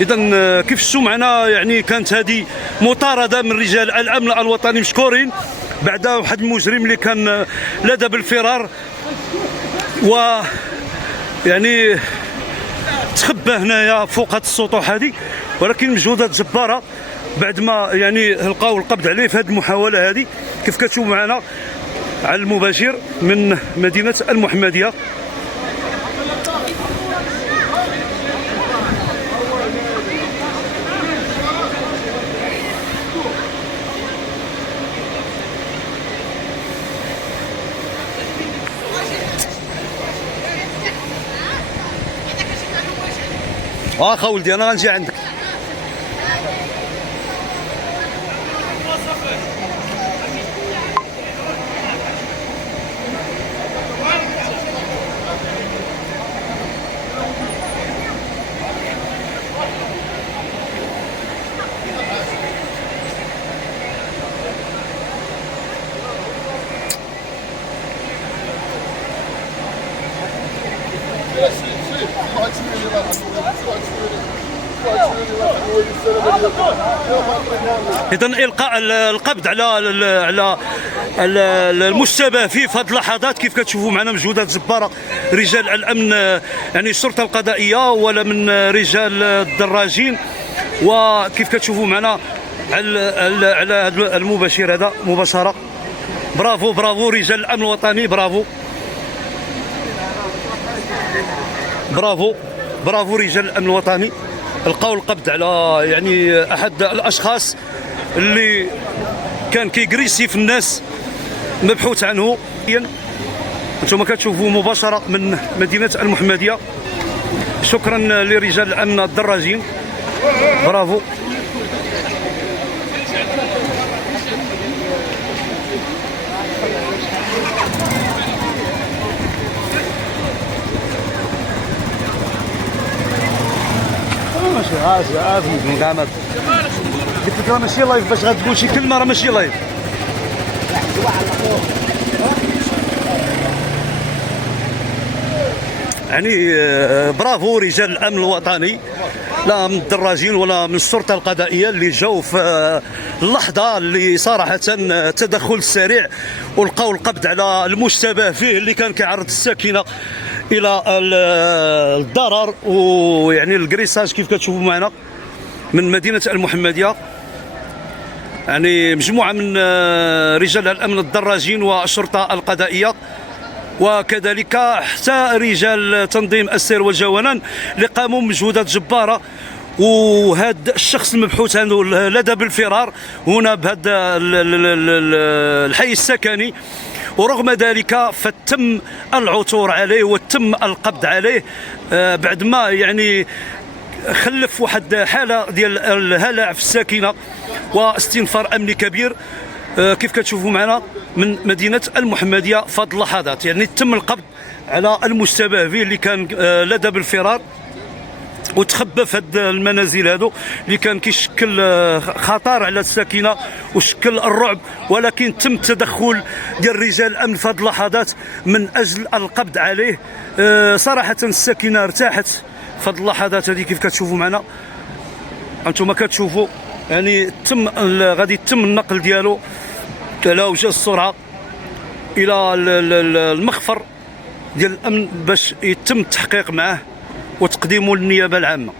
إذا كيف شفتوا معنا يعني كانت هذه مطاردة من رجال الأمن الوطني مشكورين بعد واحد المجرم اللي كان لدى بالفرار، و يعني تخبى هنايا فوق هذه السطوح هذه، ولكن مجهودات جبارة بعد ما يعني لقاو القبض عليه في هذه المحاولة هذه كيف كتشوفوا معنا على المباشر من مدينة المحمدية. واخا ولدي انا غنجي عندك. إذن إلقاء القبض على المشتبه فيه في هذه اللحظات كيف كتشوفوا معنا مجهودات جبارة رجال الأمن، يعني الشرطة القضائية ولا من رجال الدراجين، وكيف كتشوفوا معنا على المباشر هذا مباشرة. برافو برافو رجال الأمن الوطني، برافو برافو برافو رجال الأمن الوطني. لقاو القبض على يعني احد الاشخاص اللي كان كيجريسي في الناس مبحوث عنه. انتم كتشوفوا مباشره من مدينه المحمديه. شكرا لرجال الامن الدراجين، برافو. ماشي عازم من قامت قلت لك راه ماشي لايف باش غتقول شي كلمه، راه ماشي لايف. يعني برافو رجال الامن الوطني، لا من الدراجين ولا من الشرطه القضائيه اللي جاوا في اللحظه اللي صراحه تدخل سريع ولقاو القبض على المشتبه فيه اللي كان كيعرض الساكنه الى الضرر ويعني الكريساج كيف كتشوفوا معنا من مدينه المحمديه. يعني مجموعه من رجال الامن الدراجين والشرطه القضائيه، وكذلك حتى رجال تنظيم السير والجولان اللي قاموا بمجهودات جباره. وهذا الشخص المبحوث عنه لدى بالفرار هنا بهذا الحي السكني، ورغم ذلك فتم العثور عليه وتم القبض عليه بعد ما يعني خلف واحد حاله ديال الهلع في الساكنه واستنفار امني كبير كيف كتشوفوا معنا من مدينه المحمديه في هذه اللحظات. يعني تم القبض على المشتبه به اللي كان لدى بالفرار وتخبى في هاد المنازل هادو اللي كان كيشكل خطر على الساكنه وشكل الرعب، ولكن تم التدخل ديال رجال الامن في هاد اللحظات من اجل القبض عليه. صراحه الساكنه ارتاحت في هاد اللحظات هذه كيف كتشوفوا معنا انتم كتشوفوا. يعني غادي يتم النقل ديالو على وجه السرعه الى المخفر ديال الامن باش يتم التحقيق معه وتقديمه للنيابه العامه.